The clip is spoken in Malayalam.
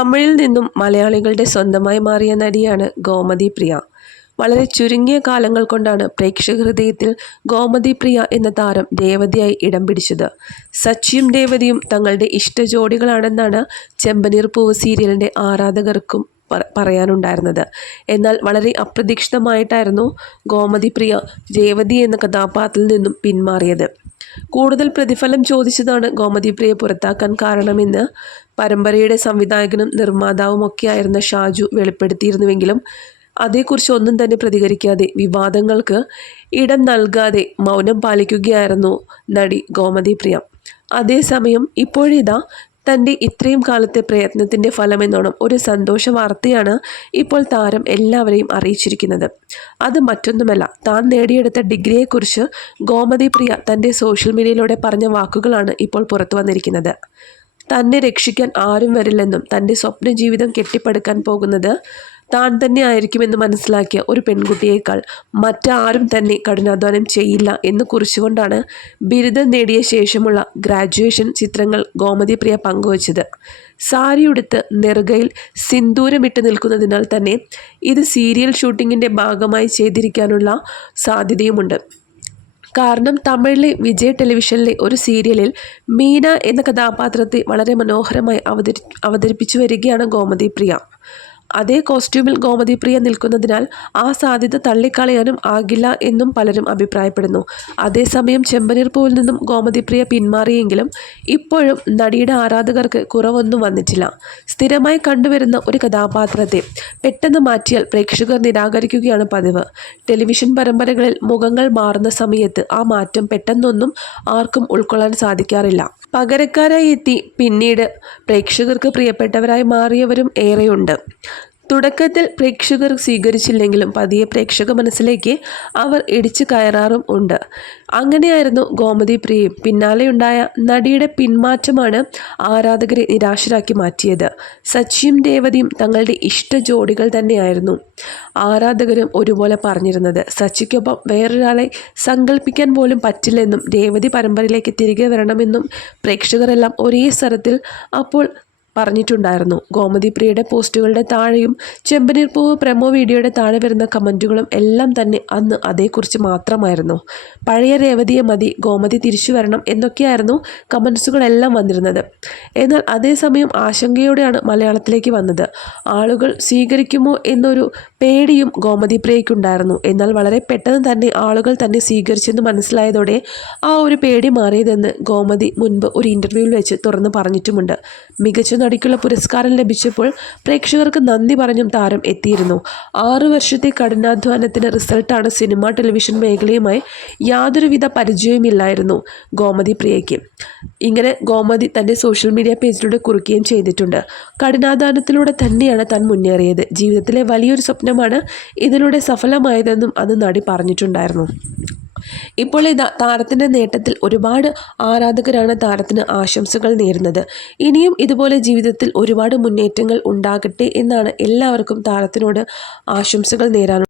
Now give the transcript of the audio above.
തമിഴിൽ നിന്നും മലയാളികളുടെ സ്വന്തമായി മാറിയ നടിയാണ് ഗോമതി പ്രിയ. വളരെ ചുരുങ്ങിയ കാലങ്ങൾ കൊണ്ടാണ് പ്രേക്ഷക ഹൃദയത്തിൽ ഗോമതി പ്രിയ എന്ന താരം രേവതിയായി ഇടം പിടിച്ചത്. സച്ചിയും രേവതിയും തങ്ങളുടെ ഇഷ്ട ജോഡികളാണെന്നാണ് ചെമ്പനീർ പൂവ് സീരിയലിന്റെ ആരാധകർക്കും പറയാനുണ്ടായിരുന്നത്. എന്നാൽ വളരെ അപ്രതീക്ഷിതമായിട്ടായിരുന്നു ഗോമതി പ്രിയ രേവതി എന്ന കഥാപാത്രത്തിൽ നിന്നും പിന്മാറിയത്. കൂടുതൽ പ്രതിഫലം ചോദിച്ചതാണ് ഗോമതി പ്രിയെ പുറത്താക്കാൻ കാരണമെന്ന് പരമ്പരയുടെ സംവിധായകനും നിർമ്മാതാവും ഒക്കെയായിരുന്ന ഷാജു വെളിപ്പെടുത്തിയിരുന്നുവെങ്കിലും അതേക്കുറിച്ച് ഒന്നും തന്നെ പ്രതികരിക്കാതെ വിവാദങ്ങൾക്ക് ഇടം നൽകാതെ മൗനം പാലിക്കുകയായിരുന്നു നടി ഗോമതി പ്രിയ. അതേസമയം ഇപ്പോഴിതാ തന്റെ ഇത്രയും കാലത്തെ പ്രയത്നത്തിന്റെ ഫലമെന്നോണം ഒരു സന്തോഷ വാർത്തയാണ് ഇപ്പോൾ താരം എല്ലാവരെയും അറിയിച്ചിരിക്കുന്നത്. അത് മറ്റൊന്നുമല്ല താൻ നേടിയെടുത്ത ഡിഗ്രിയെക്കുറിച്ച് ഗോമതി പ്രിയ തന്റെ സോഷ്യൽ മീഡിയയിലൂടെ പറഞ്ഞ വാക്കുകളാണ് ഇപ്പോൾ പുറത്തു വന്നിരിക്കുന്നത്. തന്നെ രക്ഷിക്കാൻ ആരും വരില്ലെന്നും തന്റെ സ്വപ്ന ജീവിതം കെട്ടിപ്പടുക്കാൻ പോകുന്നത് താൻ തന്നെ ആയിരിക്കുമെന്ന് മനസ്സിലാക്കിയ ഒരു പെൺകുട്ടിയേക്കാൾ മറ്റാരും തന്നെ കഠിനാധ്വാനം ചെയ്യില്ല എന്ന് കുറിച്ചുകൊണ്ടാണ് ബിരുദം നേടിയ ശേഷമുള്ള ഗ്രാജുവേഷൻ ചിത്രങ്ങൾ ഗോമതി പ്രിയ പങ്കുവച്ചത്. സാരിയുടുത്ത് നെറുകയിൽ സിന്ദൂരമിട്ട് നിൽക്കുന്നതിനാൽ തന്നെ ഇത് സീരിയൽ ഷൂട്ടിങ്ങിന്റെ ഭാഗമായി ചെയ്തിരിക്കാനുള്ള സാധ്യതയുമുണ്ട്. കാരണം തമിഴിലെ വിജയ് ടെലിവിഷനിലെ ഒരു സീരിയലിൽ മീന എന്ന കഥാപാത്രത്തെ വളരെ മനോഹരമായി അവതരി അവതരിപ്പിച്ചു വരികയാണ് ഗോമതി പ്രിയ. അതേ കോസ്റ്റ്യൂമിൽ ഗോമതി പ്രിയ നിൽക്കുന്നതിനാൽ ആ സാധ്യത തള്ളിക്കളയാനും ആകില്ല എന്നും പലരും അഭിപ്രായപ്പെടുന്നു. അതേസമയം ചെമ്പനീർ പൂവിൽ നിന്നും ഗോമതി പ്രിയ പിന്മാറിയെങ്കിലും ഇപ്പോഴും നടിയുടെ ആരാധകർക്ക് കുറവൊന്നും വന്നിട്ടില്ല. സ്ഥിരമായി കണ്ടുവരുന്ന ഒരു കഥാപാത്രത്തെ പെട്ടെന്ന് മാറ്റിയാൽ പ്രേക്ഷകർ നിരാകരിക്കുകയാണ് പതിവ്. ടെലിവിഷൻ പരമ്പരകളിൽ മുഖങ്ങൾ മാറുന്ന സമയത്ത് ആ മാറ്റം പെട്ടെന്നൊന്നും ആർക്കും ഉൾക്കൊള്ളാൻ സാധിക്കാറില്ല. പകരക്കാരായി എത്തി. പിന്നീട് പ്രേക്ഷകർക്ക് പ്രിയപ്പെട്ടവരായി മാറിയവരും ഏറെയുണ്ട്. തുടക്കത്തിൽ പ്രേക്ഷകർ സ്വീകരിച്ചില്ലെങ്കിലും പതിയെ പ്രേക്ഷക മനസ്സിലേക്ക് അവർ ഇടിച്ചു കയറാറും ഉണ്ട്. അങ്ങനെയായിരുന്നു ഗോമതി പ്രിയയും. പിന്നാലെയുണ്ടായ നടിയുടെ പിന്മാറ്റമാണ് ആരാധകരെ നിരാശരാക്കി മാറ്റിയത്. സച്ചിയും രേവതിയും തങ്ങളുടെ ഇഷ്ട ജോഡികൾ തന്നെയായിരുന്നു ആരാധകരും ഒരുപോലെ പറഞ്ഞിരുന്നത്. സച്ചിക്കൊപ്പം വേറൊരാളെ സങ്കല്പിക്കാൻ പോലും പറ്റില്ലെന്നും രേവതി പരമ്പരയിലേക്ക് തിരികെ വരണമെന്നും പ്രേക്ഷകരെല്ലാം ഒരേ സ്വരത്തിൽ അപ്പോൾ പറഞ്ഞിട്ടുണ്ടായിരുന്നു. ഗോമതി പ്രിയയുടെ പോസ്റ്റുകളുടെ താഴെയും ചെമ്പനീർ പൂവ് പ്രമോ വീഡിയോയുടെ താഴെ വരുന്ന കമന്റുകളും എല്ലാം തന്നെ അന്ന് അതേക്കുറിച്ച് മാത്രമായിരുന്നു. പഴയ രേവതിയെ മതി ഗോമതി തിരിച്ചു വരണം എന്നൊക്കെയായിരുന്നു കമൻസുകളെല്ലാം വന്നിരുന്നത്. എന്നാൽ അതേസമയം ആശങ്കയോടെയാണ് മലയാളത്തിലേക്ക് വന്നത്. ആളുകൾ സ്വീകരിക്കുമോ എന്നൊരു പേടിയും ഗോമതി പ്രിയയ്ക്കുണ്ടായിരുന്നു എന്നാൽ വളരെ പെട്ടെന്ന് തന്നെ ആളുകൾ തന്നെ സ്വീകരിച്ചെന്ന് മനസ്സിലായതോടെ ആ ഒരു പേടി മാറിയതെന്ന് ഗോമതി മുൻപ് ഒരു ഇന്റർവ്യൂവിൽ വെച്ച് തുറന്ന് പറഞ്ഞിട്ടുമുണ്ട്. മികച്ച നടിക്കുള്ള പുരസ്കാരം ലഭിച്ചപ്പോൾ പ്രേക്ഷകർക്ക് നന്ദി പറഞ്ഞും താരം എത്തിയിരുന്നു. ആറു വർഷത്തെ കഠിനാധ്വാനത്തിന് റിസൾട്ടാണ് സിനിമ ടെലിവിഷൻ മേഖലയുമായി യാതൊരുവിധ പരിചയമില്ലായിരുന്നു ഗോമതി പ്രിയയ്ക്ക്. ഇങ്ങനെ ഗോമതി തന്റെ സോഷ്യൽ മീഡിയ പേജിലൂടെ കുറിക്കുകയും ചെയ്തിട്ടുണ്ട്. കഠിനാധ്വാനത്തിലൂടെ തന്നെയാണ് താൻ മുന്നേറിയത്. ജീവിതത്തിലെ വലിയൊരു സ്വപ്നമാണ് ഇതിലൂടെ സഫലമായതെന്നും അത് നടി പറഞ്ഞിട്ടുണ്ടായിരുന്നു. ഇപ്പോൾ ഇതാ താരത്തിന്റെ നേട്ടത്തിൽ ഒരുപാട് ആരാധകരാണ് താരത്തിന് ആശംസകൾ നേരുന്നത്. ഇനിയും ഇതുപോലെ ജീവിതത്തിൽ ഒരുപാട് മുന്നേറ്റങ്ങൾ ഉണ്ടാകട്ടെ എന്നാണ് എല്ലാവർക്കും താരത്തിനോട് ആശംസകൾ നേരാൻ